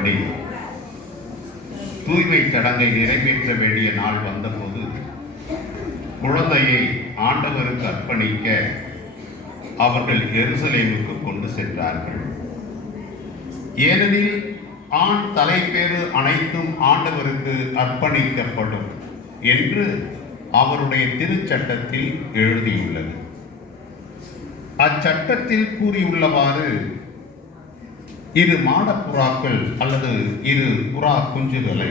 கட்டளையின்படி தூய்மை சடங்கை நிறைவேற்ற வேண்டிய நாள் வந்தபோது குழந்தையை ஆண்டவருக்கு அர்ப்பணிக்க அவர்கள் எருசலேமுக்கு கொண்டு சென்றார்கள். ஏனெனில் ஆண் தலைப்பேறு அனைத்தும் ஆண்டவருக்கு அர்ப்பணிக்கப்படும் என்று அவருடைய திருச்சட்டத்தில் எழுதியுள்ளது. அச்சட்டத்தில் கூறியுள்ளவாறு இரு மாடப்புறாக்கள் அல்லது இரு புறா குஞ்சுகளை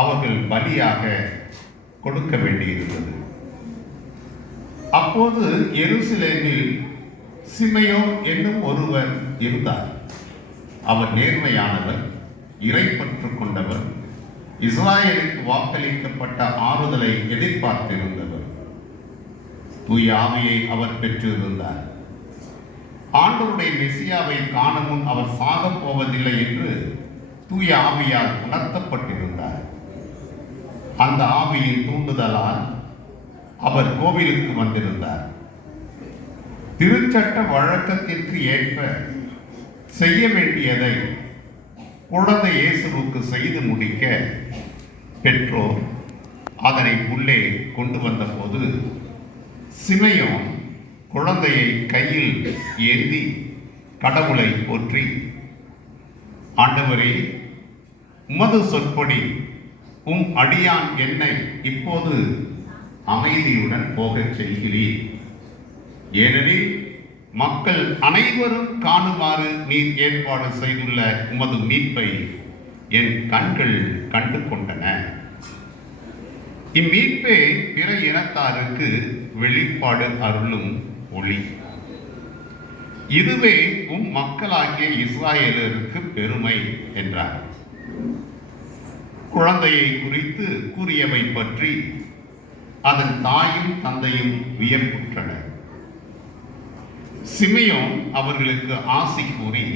அவர்கள் பலியாக கொடுக்க வேண்டியிருந்தது. அப்போது எருசலேமில் சிமையோன் என்னும் ஒருவர் இருந்தார். அவர் நேர்மையானவர், இறைப்பற்று கொண்டவர், இஸ்ராயலுக்கு வாக்களிக்கப்பட்ட ஆறுதலை எதிர்பார்த்திருந்தவர். தூய ஆவியை அவர் பெற்றிருந்தார். ஆண்டவருடைய மெசியாவை காண முன் அவர் சாகப் போவதில்லை என்று தூய ஆவியால் உணர்த்தப்பட்டிருந்தார். அந்த ஆவியின் தூண்டுதலால் அவர் கோவிலுக்கு வந்திருந்தார். திருச்சட்ட வழக்கத்திற்கு ஏற்ப செய்ய வேண்டியதை குழந்தை இயேசுவுக்கு செய்து முடிக்க பெற்றோர் அதனை உள்ளே கொண்டு வந்தபோது சிமையோன் குழந்தையை கையில் ஏந்தி கடவுளை போற்றி, ஆண்டவரே, உமது சொற்படி அடியான் என்னை இப்போது அமைதியுடன் போகச் செய்கிறீர். ஏனெனில் மக்கள் அனைவரும் காணுமாறு நீர் ஏற்பாடு செய்துள்ள உமது மீட்பை என் கண்கள் கண்டு கொண்டன. இம்மீட்பே பிற இனத்தாருக்கு வெளிப்பாடு அருளும் ஒளி. இதுவே மக்களாகிய இஸ்ராயலருக்கு பெருமை என்றார். குழந்தையை குறித்து கூறியவை பற்றி அதன் தாயும் தந்தையும் வியப்புற்றனர். சிமையோன் அவர்களுக்கு ஆசி கூறி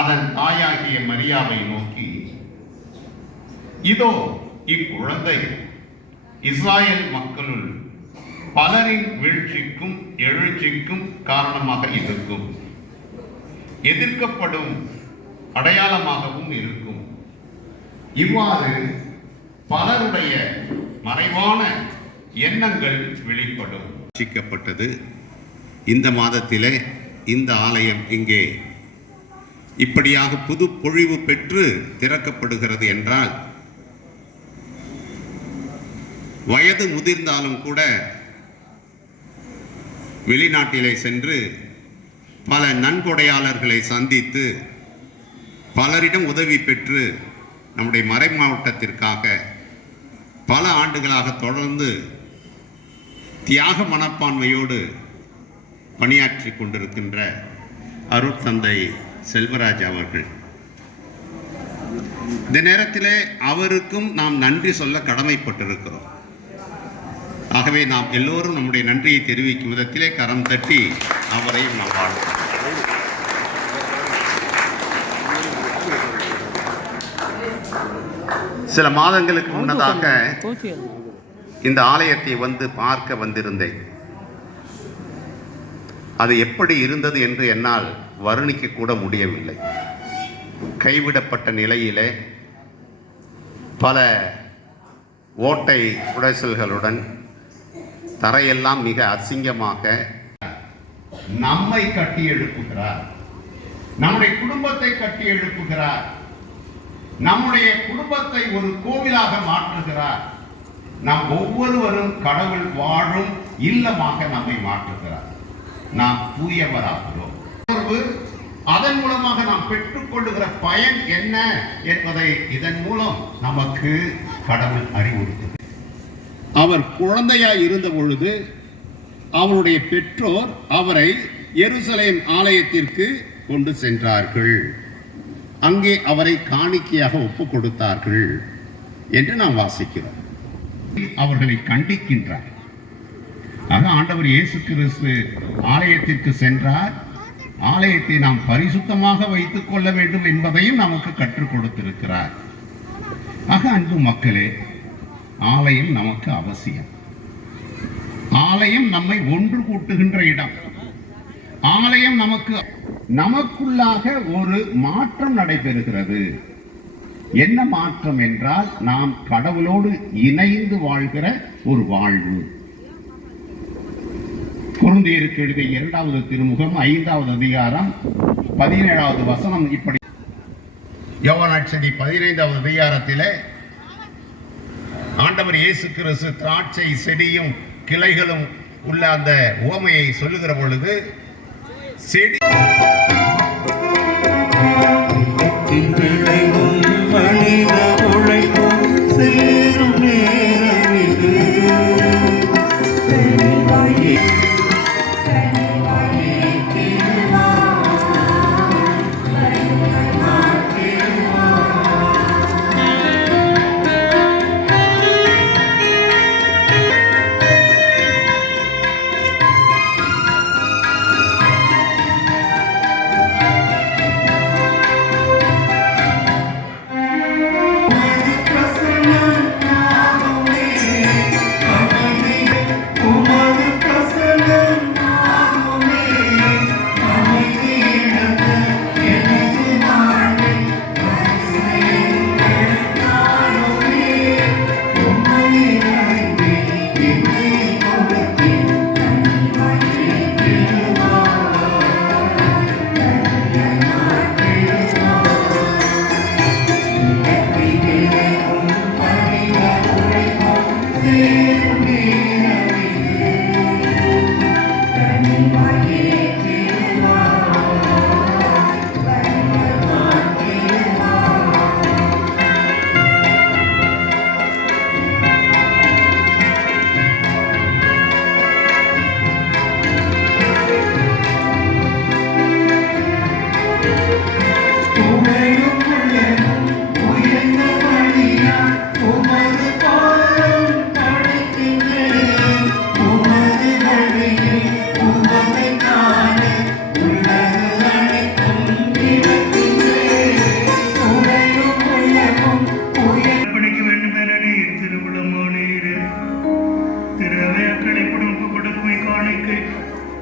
அதன் தாயாகிய மரியாவை நோக்கி, இதோ இக்குழந்தை இஸ்ராயல் மக்களுள் பலரின் வீழ்ச்சிக்கும் எழுச்சிக்கும் காரணமாக இருக்கும், எதிர்க்கப்படும் அடையாளமாகவும் இருக்கும். இவ்வாறு பலருடைய மறைவான எண்ணங்கள் வெளிப்படும். ரட்சிக்கப்பட்டது. இந்த மாதத்திலே இந்த ஆலயம் இங்கே இப்படியாக புது பொழிவு பெற்று திறக்கப்படுகிறது என்றால், வயது முதிர்ந்தாலும் கூட வெளிநாட்டிலே சென்று பல நன்கொடையாளர்களை சந்தித்து பலரிடம் உதவி பெற்று நம்முடைய மறை மாவட்டத்திற்காக பல ஆண்டுகளாக தொடர்ந்து தியாக மனப்பான்மையோடு பணியாற்றி கொண்டிருக்கின்ற அருட்தந்தை செல்வராஜ் அவர்கள், இந்த நேரத்திலே அவருக்கும் நாம் நன்றி சொல்ல கடமைப்பட்டிருக்கிறோம். ஆகவே நாம் எல்லோரும் நம்முடைய நன்றியை தெரிவிக்கும் விதத்திலே கரம் தட்டி அவரையும் நாம் வாழ்த்துவோம். சில மாதங்களுக்கு முன்னதாக இந்த ஆலயத்தை வந்து பார்க்க வந்திருந்தேன். அது எப்படி இருந்தது என்று என்னால் வர்ணிக்க கூட முடியவில்லை. கைவிடப்பட்ட நிலையிலே பல ஓட்டை உடைசல்களுடன் தரையெல்லாம் மிக அசிங்கமாக நம்மை கட்டி எழுப்புகிறார், நம்முடைய குடும்பத்தை கட்டி எழுப்புகிறார், நம்முடைய குடும்பத்தை ஒரு கோவிலாக மாற்றுகிறார், நாம் ஒவ்வொருவரும் கடவுள் வாழும் இல்லமாக நம்மை மாற்றுகிறார். நாம் தூயவராகிறோம். அதன் மூலமாக நாம் பெற்றுக்கொள்ளுகிற பயன் என்ன என்பதை இதன் மூலம் நமக்கு கடவுள் அறிவுறுத்துகிறார். அவர் குழந்தையாய் இருந்த பொழுது அவருடைய பெற்றோர் அவரை எருசலேம் ஆலயத்திற்கு கொண்டு சென்றார்கள். அங்கே அவரை காணிக்கையாக ஒப்பு கொடுத்தார்கள் என்று நாம் வாசிக்கிறோம். அவர்களை கண்டிக்கின்றார். ஆக ஆண்டவர் இயேசு கிறிஸ்து ஆலயத்திற்கு சென்றார். ஆலயத்தை நாம் பரிசுத்தமாக வைத்துக் கொள்ள வேண்டும் என்பதையும் நமக்கு கற்றுக் கொடுத்திருக்கிறார். ஆக அன்பு மக்களே, ஆலயம் நமக்கு அவசியம். ஆலயம் நம்மை ஒன்று கூட்டுகின்ற இடம். ஆலயம் நமக்கு நமக்குள்ளாக ஒரு மாற்றம் நடைபெறுகிறது. என்ன மாற்றம் என்றால், நாம் கடவுளோடு இணைந்து வாழ்கிற ஒரு வாழ்வு. கொரிந்தியருக்கு எழுதிய 2வது திருமுகம் 5வது அதிகாரம் 17வது வசனம் இப்படி. யோவான் நற்செய்தி 15வது அதிகாரத்திலே ஆண்டவர் இயேசு கிறிஸ்து திராட்சை செடியும் கிளைகளும் உள்ள அந்த உவமையை சொல்லுகிற பொழுது, செடி மனித உழைப்பும் சேரும் நேரம் இது.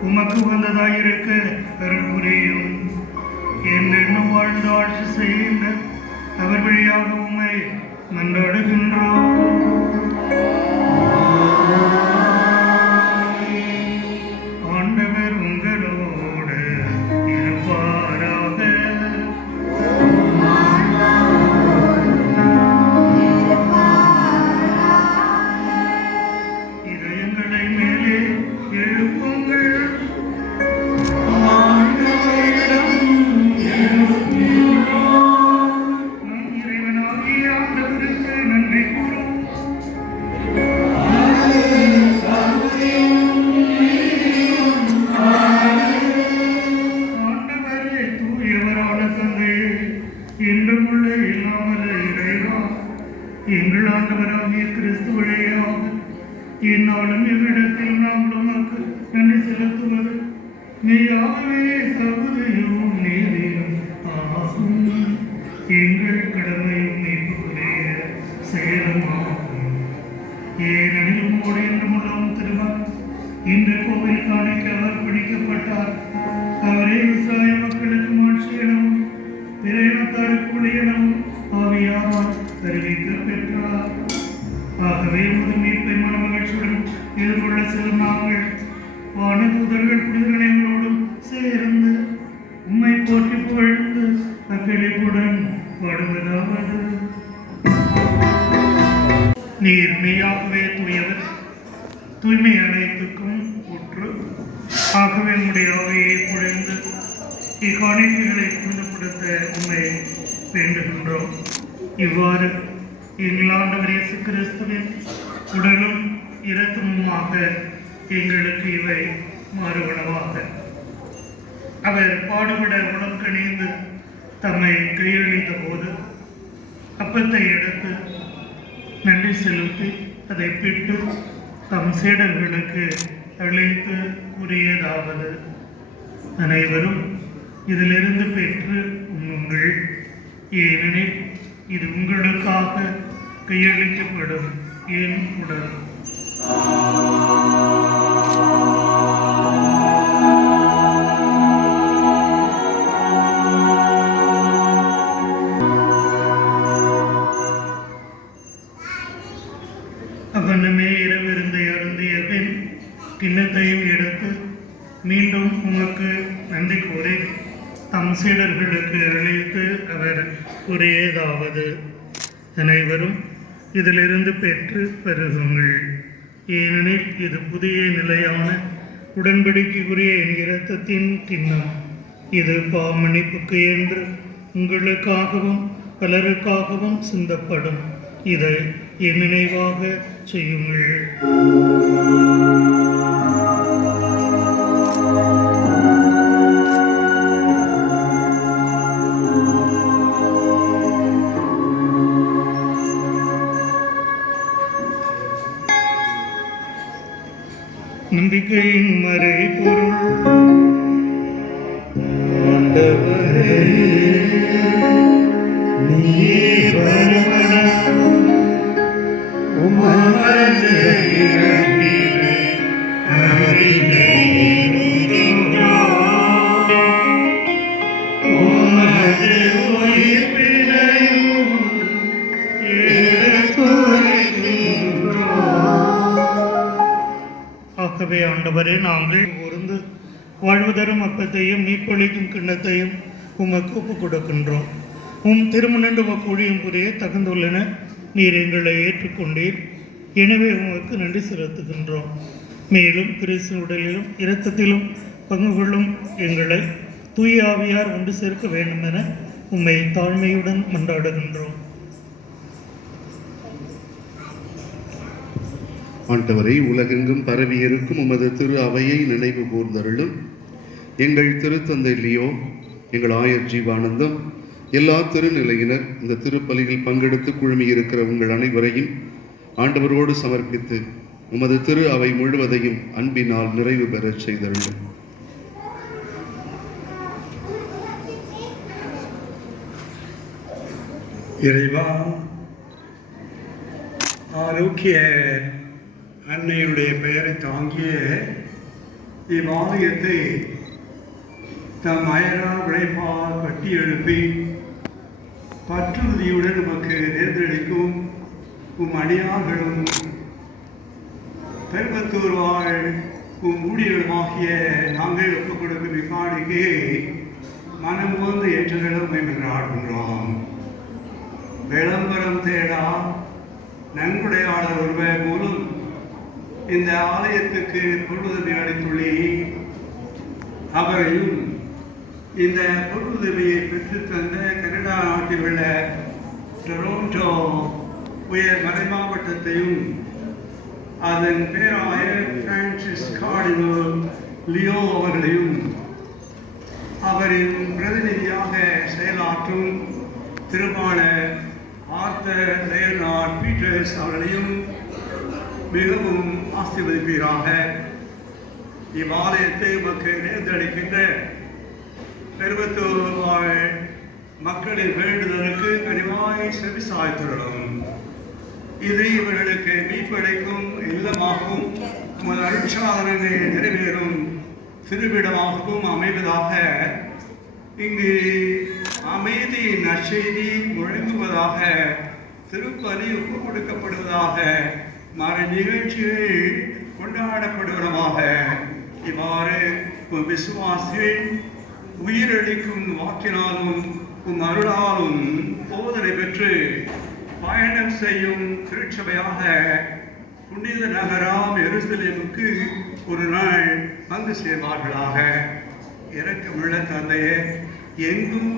உமக்கு உகந்ததாயிருக்க அருள்புரியும். என்றென்னும் வாழ்ந்து ஆட்சி செய்கின்ற அவர் வழியாக உம்மை மன்றாடுகின்றோம். ஆண்டவர் உங்களோடு இருப்பாராக. இதயங்களை மேலே எழுப்புங்கள். எங்கள் ஆண்டவராகிய கிறிஸ்து வழியாக இந்நாளும் இவ்விடத்தில் நாங்கள் உமக்கு நன்றி செலுத்துவது நீயாகவே தகுதியும் நீதியும் ஆகும். எங்கள் கடமையும் மீட்புக்குரிய செயலுமாகும். ஏனெனில் உம்மோடு என்று முழுவதும் திருமணம் இன்று கோவில் காணிக்க அவர் பிடிக்கப்பட்டார். அவரே இஸ்ராயேல் மக்களுக்கு மாட்சி எனவும் இறைவத்தாருக்கு எனவும் ஆவியாவார் அறிவிக்க பெற்றார். ஆகவே முதன்மை மன மகிழ்ச்சியுடன் எதிர்கொள்ள செல்லும் நாங்கள் வானதூதர்கள் புனிதர்களோடும் சேர்ந்து உம்மை போற்றி புகழ்ந்து அக்களிப்புடன் பாடுவதாவது. நீர் மெய்யாகவே தூயவர், தூய்மை அனைத்துக்கும் ஊற்று. ஆகவே உம்முடைய ஆவியை பொழிந்து இக்காணிக்கைகளை புனிதப்படுத்த உம்மை வேண்டுகின்றோம். இவ்வாறு எங்கள் ஆண்டவர் இயேசு கிறிஸ்துவின் உடலும் இரத்தமுமாக எங்களுக்கு இவை மாறுவனவாக. அவர் பாடுபட உடற்கணிந்து தம்மை கையளித்த போது அப்பத்தை எடுத்து நன்றி செலுத்தி அதை பிட்டு தம் சீடர்களுக்கு அழைத்து கூறியதாவது: அனைவரும் இதிலிருந்து பெற்று உண்ணுங்கள். ஏனெனில் இது உங்களுக்காக கையளிக்கப்படும் என் உடல். அவர் கூறியதாவது: அனைவரும் இதிலிருந்து பெற்று பெருகுங்கள், ஏனெனில் இது புதிய நிலையான உடன்படிக்கைக்குரிய என் இரத்தத்தின் கிண்ணம். இது பாவமன்னிப்புக்கு என்று உங்களுக்காகவும் பலருக்காகவும் சிந்தப்படும். இதை என் நினைவாக செய்யுங்கள். நம்பிக்கையின் மறைபொருள் ஆண்டவரே, நீர் வரவழைக்கும் உமது இரவினை அறிந்திருக்கின்றோம். உமது உயிர்ப்பினையும் எடுத்துரைக்கின்றோம். ஆகவே ஆண்டவரே, நாங்கள் உருந்து வாழ்வதரும் அப்பத்தையும் மீட்பளிக்கும் கிண்ணத்தையும் உமக்கு ஒப்புக் கொடுக்கின்றோம். திருமணண்டு உமக்கு ஊழியம் புரிய தகுந்துள்ளன நீர் எங்களை ஏற்றுக்கொண்டீர். எனவே உமக்கு நன்றி செலுத்துகின்றோம். மேலும் கிறிஸ்து உடலிலும் இரத்தத்திலும் பங்கு கொள்ளும் எங்களை தூய ஆவியார் ஒன்று சேர்க்க வேண்டும் என உம்மை தாழ்மையுடன் மன்றாடுகின்றோம். ஆண்டவரை, உலகெங்கும் பரவி இருக்கும் உமது திரு அவையை நினைவு கூர்ந்தருளும். எங்கள் திருத்தந்தை லியோ, எங்கள் ஆயர் ஜீவானந்தம், எல்லா திருநிலையினர் இந்த திருப்பலியில் பங்கெடுத்து குழுமியிருக்கிற உங்கள் அனைவரையும் ஆண்டவரோடு சமர்ப்பித்து உமது திரு அவை முழுவதையும் அன்பினால் நிறைவு பெறச் செய்தருளும். இறைவா, ஆரோக்கிய அன்னையுடைய பெயரை தாங்கிய இவ்வாலயத்தை தம் அயரா உழைப்பால் கட்டி எழுப்பி பற்றுறுதியுடன் நமக்கு தேர்ந்தெடுக்கும் அடியார்களும் பெருமத்தூர் வாழ் ஊழியர்களுமாகிய நாங்கள் ஒப்புக் கொடுக்கும் இக்காணிக்கு மனமுகந்து ஏற்றுகளும் என்றாடுகின்றோம். விளம்பரம் தேடா நன்கொடையாளர் ஒருவர் மூலம் இந்த ஆலயத்துக்கு பொருளுதவி அளித்துள்ளி அவரையும் இந்த பொருளுதவியை பெற்றுத்தந்த கனடா நாட்டில் உள்ள டொரண்டோ உயர் மறை மாவட்டத்தையும் அதன் பேராயர் பிரான்சிஸ் கார்டினல் லியோ அவர்களையும் அவரின் பிரதிநிதியாக செயலாற்றும் திருமாளர் ஆர்தர் லேனார்ட் பீட்டர்ஸ் அவர்களையும் மிகவும் ஆசீர்வதிப்பீராக. இவ்வாலயத்தை உமக்கு நேர்ந்தளிக்கின்ற பெருமத்தூர் வாழ் மக்களின் வேண்டுதலுக்கு கனிவாய் செவிசாய்த்திருளும். இது இவர்களுக்கு மீட்படைக்கும் இல்லமாகவும் உமது அருட்சாதனங்கள் நிறைவேறும் திருவிடமாகவும் அமைவதாக. இங்கு அமைதியின் நற்செய்தி முழங்குவதாக, திருப்பலி ஒப்புக் கொடுக்கப்படுவதாக, மறு நிகழ்ச்சிகள் கொண்டாடப்படுவதாக. இவ்வாறு விசுவாசிகள் உயிரளிக்கும் வாக்கினாலும் அருளாலும் போதனை பெற்று பயணம் செய்யும் திருச்சபையாக புனித நகராம் எருசலேமுக்கு ஒரு நாள் வந்து சேர்வார்களாக. இரக்கமுள்ள தந்தையே, எங்கும்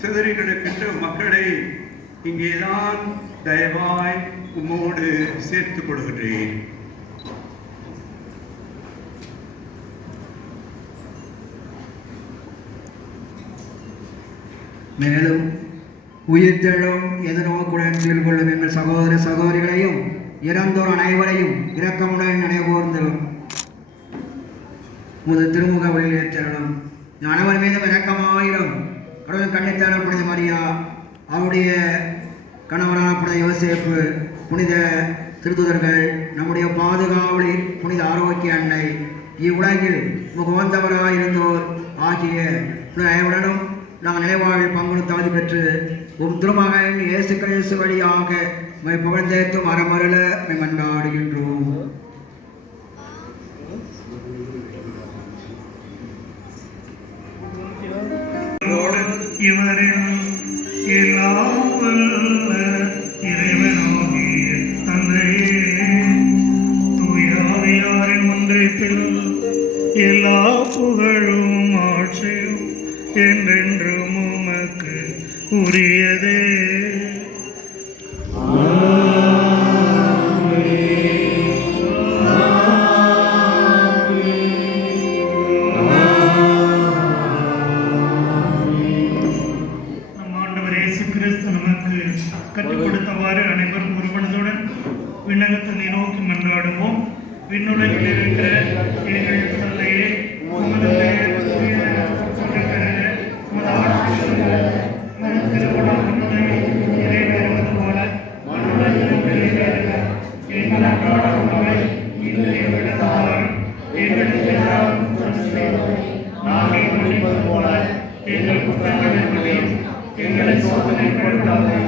சிதறி கிடக்கின்ற மக்களை இங்கேதான் தயவாய் உம்மோடு சேர்த்துக் கொள்கின்றேன். மேலும் உயிர்த்தெழும் எதிர்நோக்குடன் எதிர்கொள்ளும் எங்கள் சகோதர சகோதரிகளையும் இறந்தோர் அனைவரையும் இரக்கமுடன் நினைவுகூர்ந்தலும் முதல் திருமுக வழியில் ஏற்றலும் அனைவர் மீதும் இரக்கமாயிரும். கடவுள் கண்ணித்தான புனித மரியா, அவருடைய கணவரான புனித யோசேப்பு, புனித திருத்துதர்கள், நம்முடைய பாதுகாவலில் புனித ஆரோக்கிய அன்னை, இவ்வுலகில் முகவந்தவராயிருந்தோர் ஆகிய அனைவருடனும் நாங்கள் நினைவாழ்வில் பங்கு தகுதி பெற்று திருமகன் இயேசு கிறிஸ்து வழியாக புகழ்ந்தேற்றும் அறமருள மன்றாடுகின்றோம். இவரின் எல்லாம் வல்ல இறைவனாகிய தந்தையே, தூய ஆவியாரின் ஒன்றிப்பில் எல்லா புகழும் ஆட்சியும் என்றென்றும் உமக்கு உரியதே. கற்றுக் கொடுத்தவாறு அனைவரும் ஒருமனதுடன் விண்ணகத்தை நோக்கி மன்றாடுவோம். விண்ணுலகில் இருக்கிற எங்கள் தந்தையே, உமது பெயர் சொல்லுகிறது, உமது ஆட்சி வருக, உமது திருவுளம் விண்ணுலகில் நிறைவேறுவது போல மண்ணுலகிலும் நிறைவேறுக. எங்கள் அன்றாட உணவை இன்று எங்களுக்கு தாரும். எங்களுக்கு எதிராக குற்றம் செய்தோரை நாங்கள் மன்னிப்பது போல எங்கள் குற்றங்களை மன்னியும். எங்களை சோதனைப்படுத்தாமல்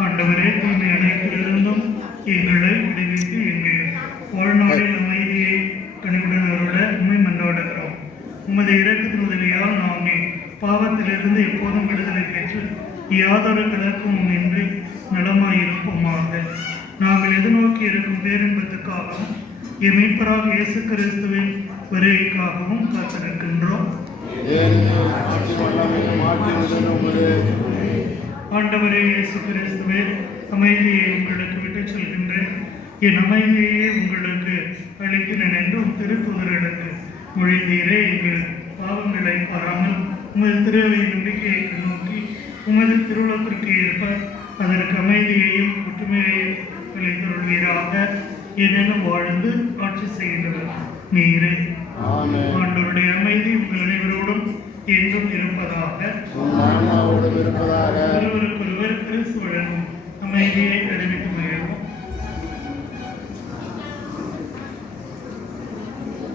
ஆண்டவரே, தீமை அனைத்திலிருந்தும் எங்களை விடுவித்து எங்கள் வாழ்நாளில் அமைதியை கனிவுடன் அருள உண்மை மன்றாடுகிறோம். உமது இரக்கத்தின் உதவியால் நாமே பாவத்திலிருந்து எப்போதும் விடுதலை பெற்று யாதொரு கலக்கமும் இன்றி நலமாயிருப்போமாக. நாங்கள் எதிர்நோக்கி இருக்கும் பேரின்பத்துக்காகவும் என் மீட்பராக இயேசு கிறிஸ்துவின் வருகைக்காகவும் காத்திருக்கின்றோம். ஆண்டவரே இயேசு கிறிஸ்துவே, அமைதியை உங்களுக்கு விட்டுச் செல்கின்றேன், என் அமைதியை உங்களுக்கு அளிக்கிறேன் என்றும் திருத்தூதர்களுக்கு மொழிந்தீரே. எங்கள் பாவங்களை பாராமல் உமது திருவை நம்பிக்கையை நோக்கி உமது திருவுளத்திற்கு ஏற்ப அதற்கு அமைதியையும் ஒற்றுமையையும் அளித்தருள்வீராக. என்னென்னும் வாழ்ந்து ஆட்சி செய்கின்றவர் நீரே. ஆண்டவருடைய அமைதி உங்கள் அனைவரோடும் என்றும் இருப்பதாக. ஒருவருக்கொருவர் கிறிஸ்து வழங்கும் அமைதியை அறிவித்து மகிழ்வோம்.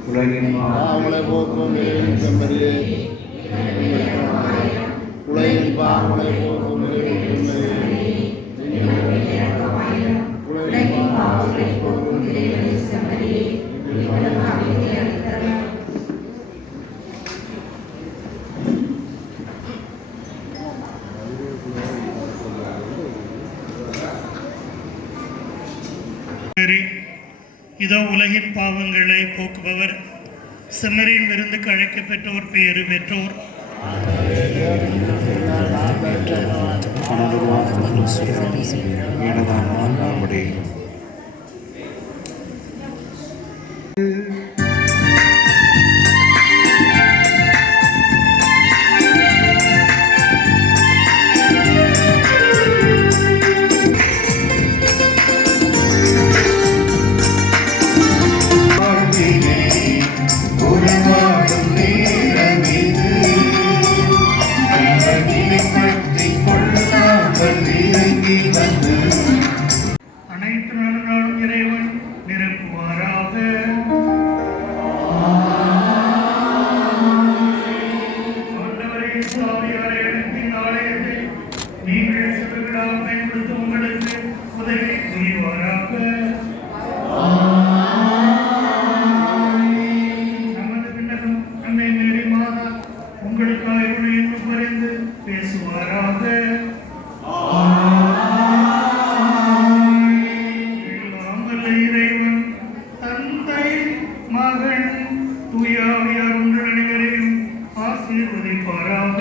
உலகின் பாவங்களை போக்கும் செம்மறியே, உலகின் பாவங்களை போக்கும் இதோ உலகின் பாவங்களை போக்குபவர், செம்மறியின் விருந்துக்கு அழைக்கப்பெற்றோர் பெயரு பெற்றோர். அனைத்து நாளும் இறைவன் நிரப்புவாராக. ஆண்டவரே, சாவியாரை அழைத்தின் ஆலயத்தை நீங்கள் சிறுவிழாவை பயன்படுத்த உங்களுக்கு உதவி செய்வாராக. நமது விண்ணகம் அன்னை மேரி மாதா உங்களுக்காக இன்னும் பரிந்து பேசுவாராக. இறைவன் தந்தை, மகன், தூய ஆவியார் உங்கள் அனைவரையும் ஆசீர்வதிப்பாராக.